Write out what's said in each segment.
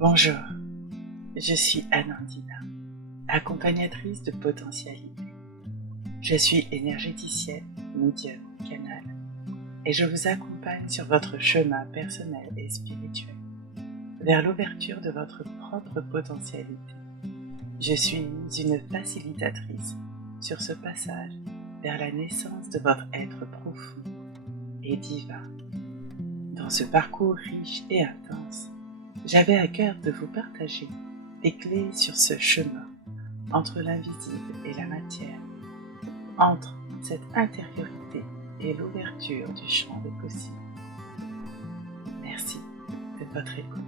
Bonjour, je suis Anandina, accompagnatrice de potentialité. Je suis énergéticienne, médium, canal, et je vous accompagne sur votre chemin personnel et spirituel, vers l'ouverture de votre propre potentialité. Je suis une facilitatrice sur ce passage vers la naissance de votre être profond et divin. Dans ce parcours riche et intense, j'avais à cœur de vous partager des clés sur ce chemin entre l'invisible et la matière, entre cette intériorité et l'ouverture du champ des possibles. Merci de votre écoute.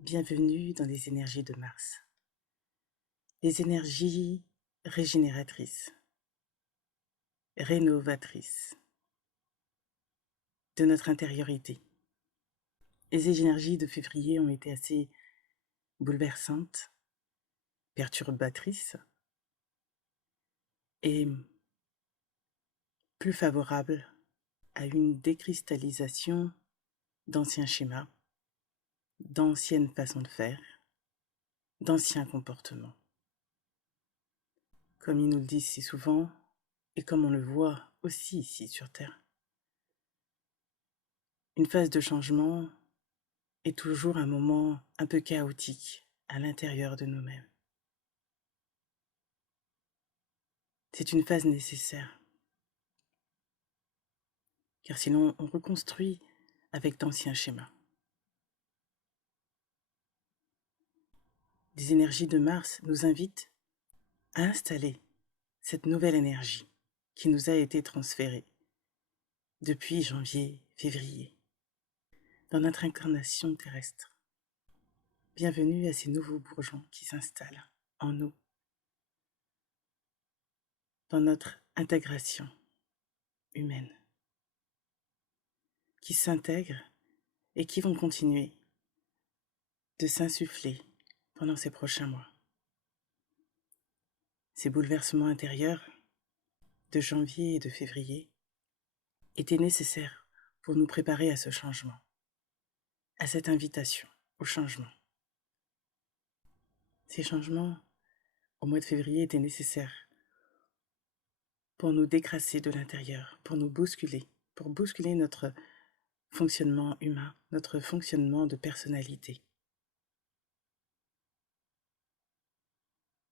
Bienvenue dans les énergies de Mars. Les énergies régénératrices, rénovatrices de notre intériorité. Les énergies de février ont été assez bouleversantes, perturbatrices et plus favorables à une décristallisation d'anciens schémas, d'anciennes façons de faire, d'anciens comportements. Comme ils nous le disent si souvent, et comme on le voit aussi ici sur Terre, une phase de changement est toujours un moment un peu chaotique à l'intérieur de nous-mêmes. C'est une phase nécessaire, car sinon on reconstruit avec d'anciens schémas. Les énergies de Mars nous invitent à installer cette nouvelle énergie qui nous a été transférée depuis janvier, février, dans notre incarnation terrestre. Bienvenue à ces nouveaux bourgeons qui s'installent en nous, dans notre intégration humaine, qui s'intègrent et qui vont continuer de s'insuffler pendant ces prochains mois. Ces bouleversements intérieurs de janvier et de février étaient nécessaires pour nous préparer à ce changement, à cette invitation au changement. Ces changements au mois de février étaient nécessaires pour nous décrasser de l'intérieur, pour nous bousculer, pour bousculer notre fonctionnement humain, notre fonctionnement de personnalité.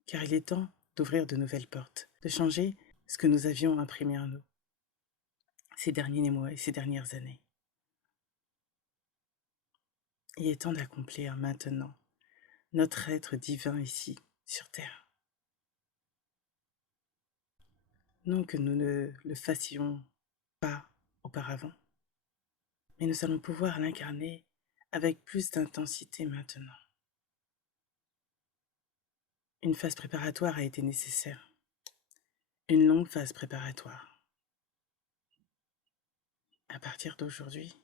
Car il est temps d'ouvrir de nouvelles portes, de changer ce que nous avions imprimé en nous ces derniers mois et ces dernières années. Il est temps d'accomplir maintenant notre être divin ici, sur Terre. Non que nous ne le fassions pas auparavant, mais nous allons pouvoir l'incarner avec plus d'intensité maintenant. Une phase préparatoire a été nécessaire, une longue phase préparatoire. À partir d'aujourd'hui,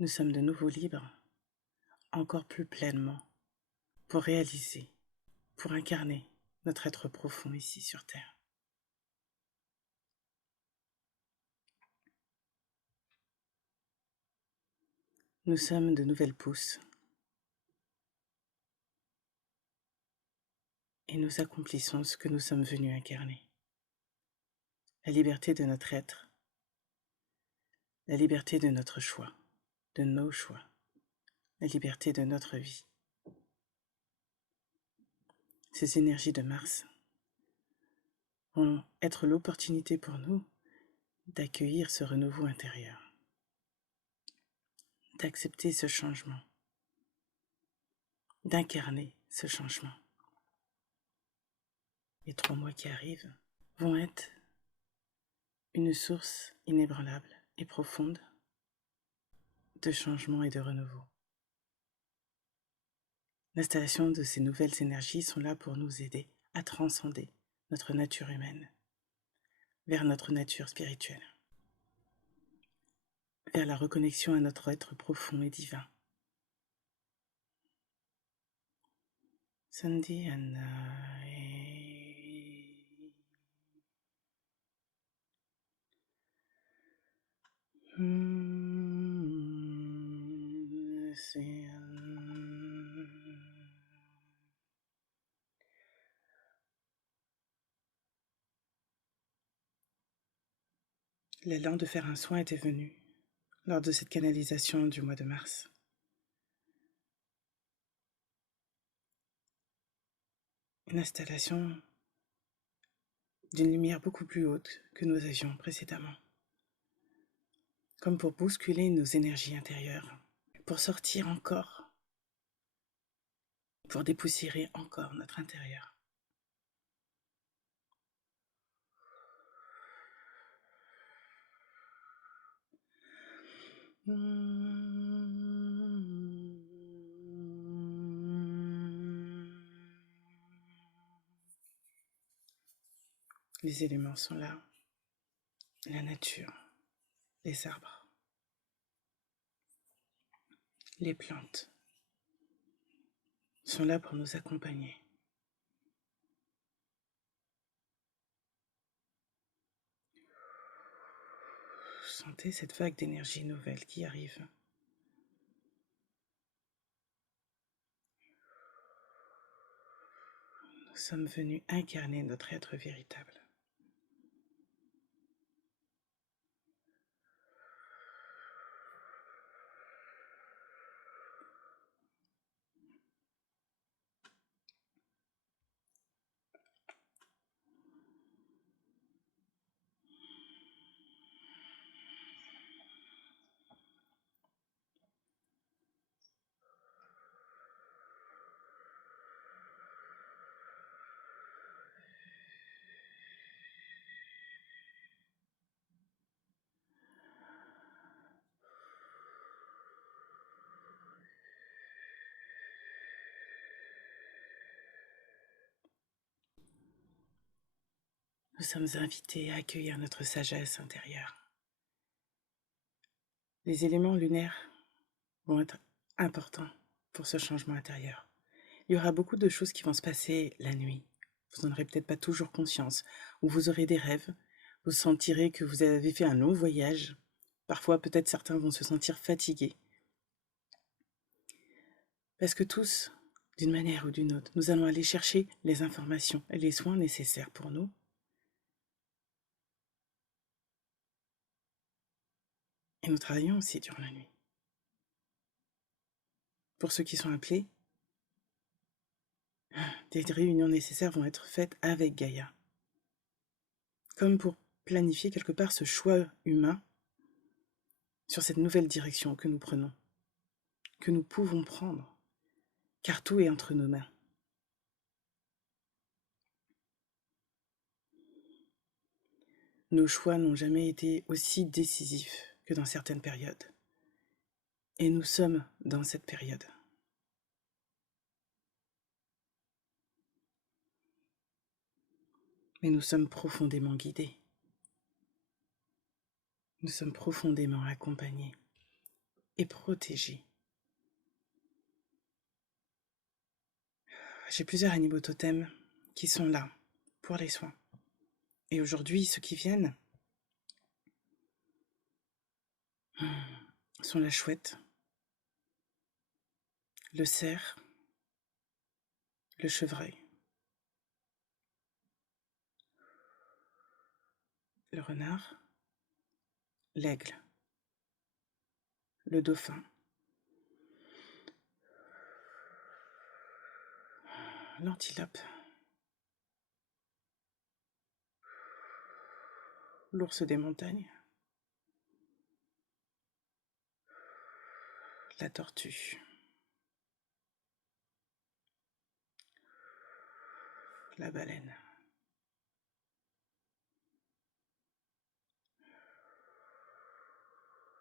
nous sommes de nouveau libres, encore plus pleinement, pour réaliser, pour incarner notre être profond ici sur Terre. Nous sommes de nouvelles pousses et nous accomplissons ce que nous sommes venus incarner. La liberté de notre être, la liberté de notre choix, de nos choix, la liberté de notre vie. Ces énergies de Mars vont être l'opportunité pour nous d'accueillir ce renouveau intérieur, d'accepter ce changement, d'incarner ce changement. Les 3 mois qui arrivent vont être une source inébranlable et profonde de changement et de renouveau. L'installation de ces nouvelles énergies sont là pour nous aider à transcender notre nature humaine vers notre nature spirituelle, vers la reconnexion à notre être profond et divin. Sandhyana. L'élan de faire un soin était venu lors de cette canalisation du mois de mars. Une installation d'une lumière beaucoup plus haute que nous avions précédemment, comme pour bousculer nos énergies intérieures, pour sortir encore, pour dépoussiérer encore notre intérieur. Les éléments sont là, la nature, les arbres, les plantes sont là pour nous accompagner. Sentez cette vague d'énergie nouvelle qui arrive. Nous sommes venus incarner notre être véritable. Nous sommes invités à accueillir notre sagesse intérieure. Les éléments lunaires vont être importants pour ce changement intérieur. Il y aura beaucoup de choses qui vont se passer la nuit. Vous n'en aurez peut-être pas toujours conscience, ou vous aurez des rêves, vous sentirez que vous avez fait un long voyage. Parfois, peut-être certains vont se sentir fatigués. Parce que tous, d'une manière ou d'une autre, nous allons aller chercher les informations et les soins nécessaires pour nous. Et nous travaillons aussi durant la nuit. Pour ceux qui sont appelés, des réunions nécessaires vont être faites avec Gaïa. Comme pour planifier quelque part ce choix humain sur cette nouvelle direction que nous prenons, que nous pouvons prendre, car tout est entre nos mains. Nos choix n'ont jamais été aussi décisifs que dans certaines périodes. Et nous sommes dans cette période. Mais nous sommes profondément guidés. Nous sommes profondément accompagnés et protégés. J'ai plusieurs animaux totems qui sont là pour les soins. Et aujourd'hui, ceux qui viennent sont la chouette, le cerf, le chevreuil, le renard, l'aigle, le dauphin, l'antilope, l'ours des montagnes, la tortue, la baleine,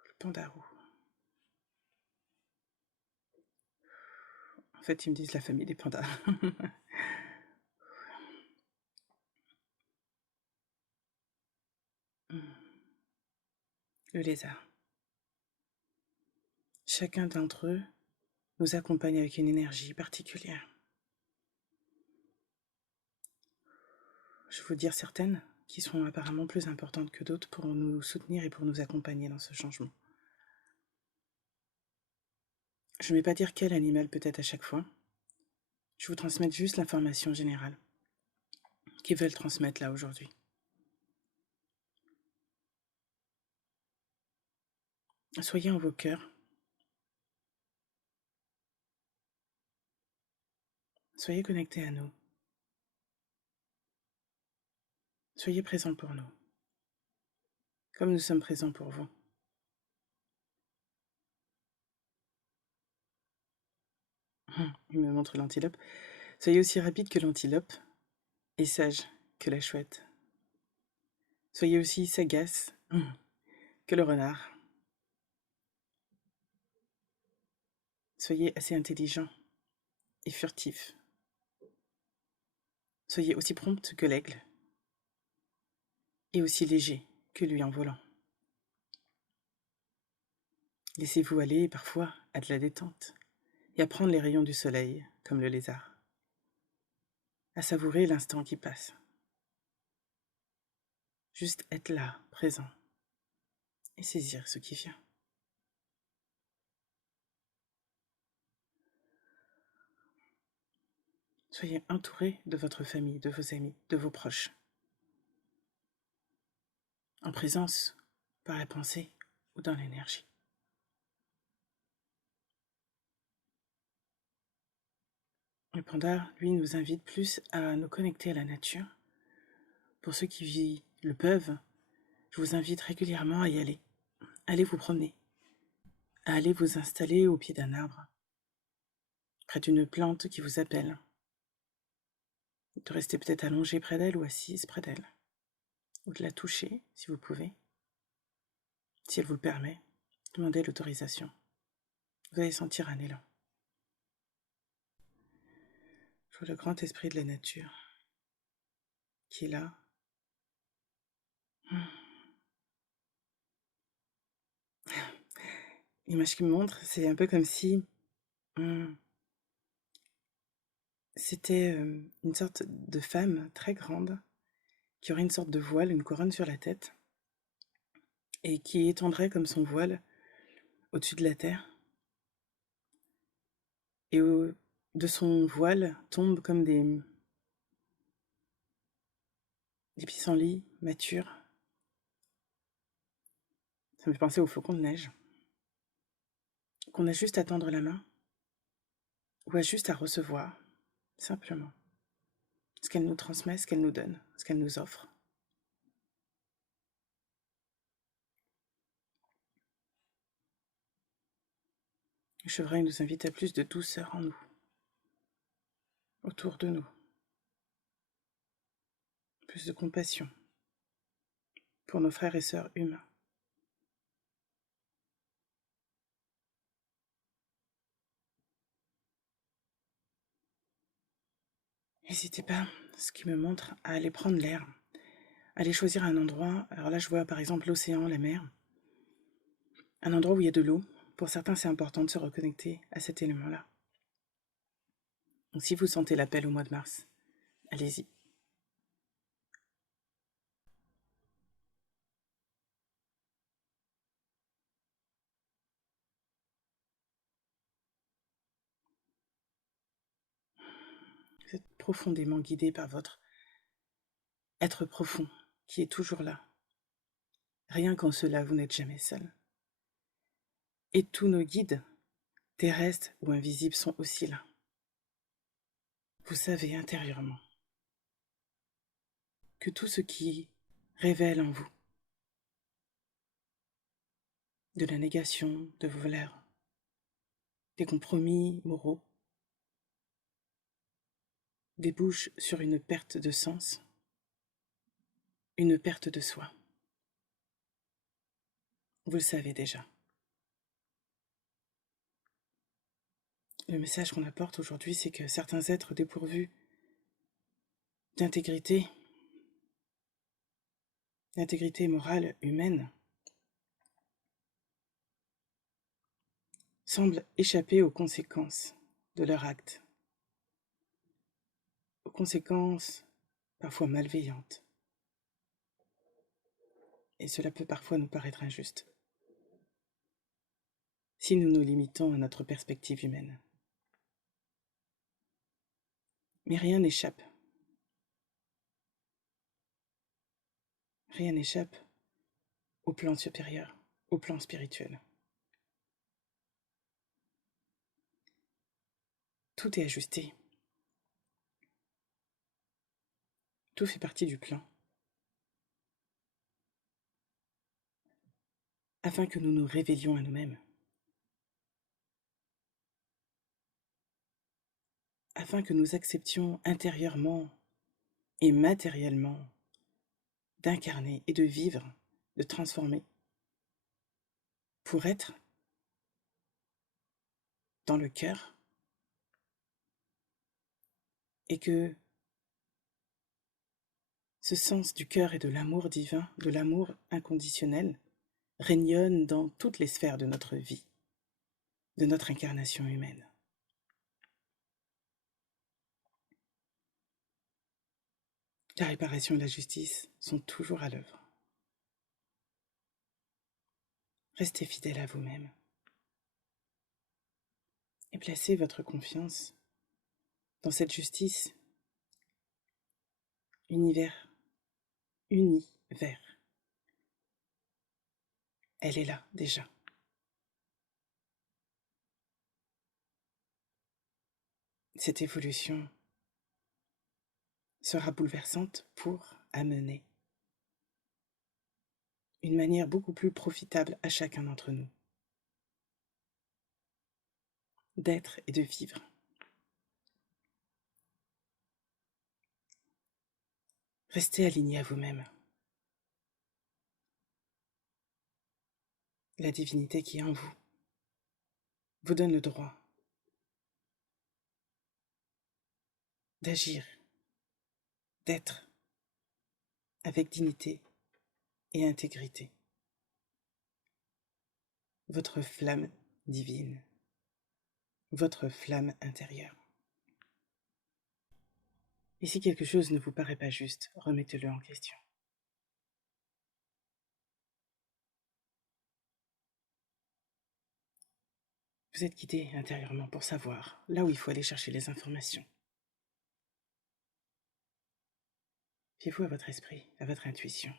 le pandarou. En fait, ils me disent la famille des pandas. Le lézard. Chacun d'entre eux nous accompagne avec une énergie particulière. Je vais vous dire certaines qui sont apparemment plus importantes que d'autres pour nous soutenir et pour nous accompagner dans ce changement. Je ne vais pas dire quel animal peut être à chaque fois. Je vous transmets juste l'information générale qu'ils veulent transmettre là aujourd'hui. Soyez en vos cœurs. Soyez connectés à nous. Soyez présents pour nous, comme nous sommes présents pour vous. Il me montre l'antilope. Soyez aussi rapide que l'antilope et sage que la chouette. Soyez aussi sagace que le renard. Soyez assez intelligent et furtif. Soyez aussi prompt que l'aigle et aussi léger que lui en volant. Laissez-vous aller parfois à de la détente et à prendre les rayons du soleil comme le lézard, à savourer l'instant qui passe. Juste être là, présent, et saisir ce qui vient. Soyez entouré de votre famille, de vos amis, de vos proches. En présence, par la pensée ou dans l'énergie. Le panda, lui, nous invite plus à nous connecter à la nature. Pour ceux qui le peuvent, je vous invite régulièrement à y aller. Allez vous promener, à aller vous installer au pied d'un arbre, près d'une plante qui vous appelle, de rester peut-être allongé près d'elle ou assise près d'elle, ou de la toucher si vous pouvez. Si elle vous le permet, demandez l'autorisation. Vous allez sentir un élan. Je vois le grand esprit de la nature qui est là. L'image qu'il me montre, c'est un peu comme si c'était une sorte de femme très grande qui aurait une sorte de voile, une couronne sur la tête et qui étendrait comme son voile au-dessus de la terre. Et de son voile tombent comme des pissenlits matures. Ça me fait penser aux flocons de neige. Qu'on a juste à tendre la main ou à juste à recevoir, simplement. Ce qu'elle nous transmet, ce qu'elle nous donne, ce qu'elle nous offre. Le chevreuil nous invite à plus de douceur en nous, autour de nous. Plus de compassion pour nos frères et sœurs humains. N'hésitez pas, ce qui me montre, à aller prendre l'air, à aller choisir un endroit. Alors là, je vois par exemple l'océan, la mer, un endroit où il y a de l'eau. Pour certains, c'est important de se reconnecter à cet élément-là. Donc si vous sentez l'appel au mois de mars, allez-y. Vous êtes profondément guidé par votre être profond qui est toujours là. Rien qu'en cela, vous n'êtes jamais seul. Et tous nos guides, terrestres ou invisibles, sont aussi là. Vous savez intérieurement que tout ce qui révèle en vous de la négation de vos valeurs, des compromis moraux, débouche sur une perte de sens, une perte de soi. Vous le savez déjà. Le message qu'on apporte aujourd'hui, c'est que certains êtres dépourvus d'intégrité morale humaine, semblent échapper aux conséquences de leur acte, aux conséquences parfois malveillantes. Et cela peut parfois nous paraître injuste. si nous nous limitons à notre perspective humaine. Mais rien n'échappe. Rien n'échappe au plan supérieur, au plan spirituel. Tout est ajusté. Tout fait partie du plan. Afin que nous nous révélions à nous-mêmes. Afin que nous acceptions intérieurement et matériellement d'incarner et de vivre, de transformer, pour être dans le cœur, et que ce sens du cœur et de l'amour divin, de l'amour inconditionnel, rayonne dans toutes les sphères de notre vie, de notre incarnation humaine. La réparation et la justice sont toujours à l'œuvre. Restez fidèle à vous-même et placez votre confiance dans cette justice univers. Elle est là déjà. Cette évolution sera bouleversante pour amener une manière beaucoup plus profitable à chacun d'entre nous d'être et de vivre. Restez aligné à vous-même. La divinité qui est en vous donne le droit d'agir, d'être avec dignité et intégrité. Votre flamme divine, votre flamme intérieure. Et si quelque chose ne vous paraît pas juste, remettez-le en question. Vous êtes guidé intérieurement pour savoir là où il faut aller chercher les informations. Fiez-vous à votre esprit, à votre intuition.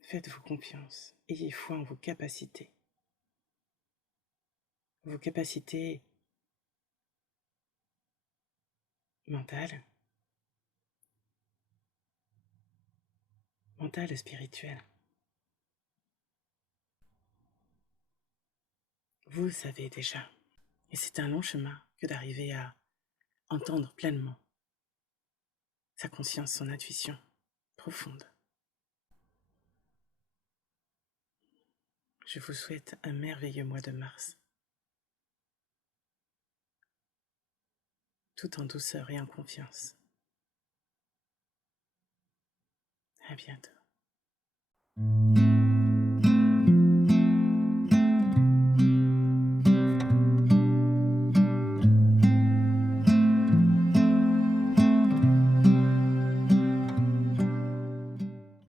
Faites-vous confiance, ayez foi en vos capacités. Vos capacités mentales, mentales et spirituelles. Vous savez déjà. Et c'est un long chemin que d'arriver à entendre pleinement sa conscience, son intuition profonde. Je vous souhaite un merveilleux mois de mars, tout en douceur et en confiance. À bientôt.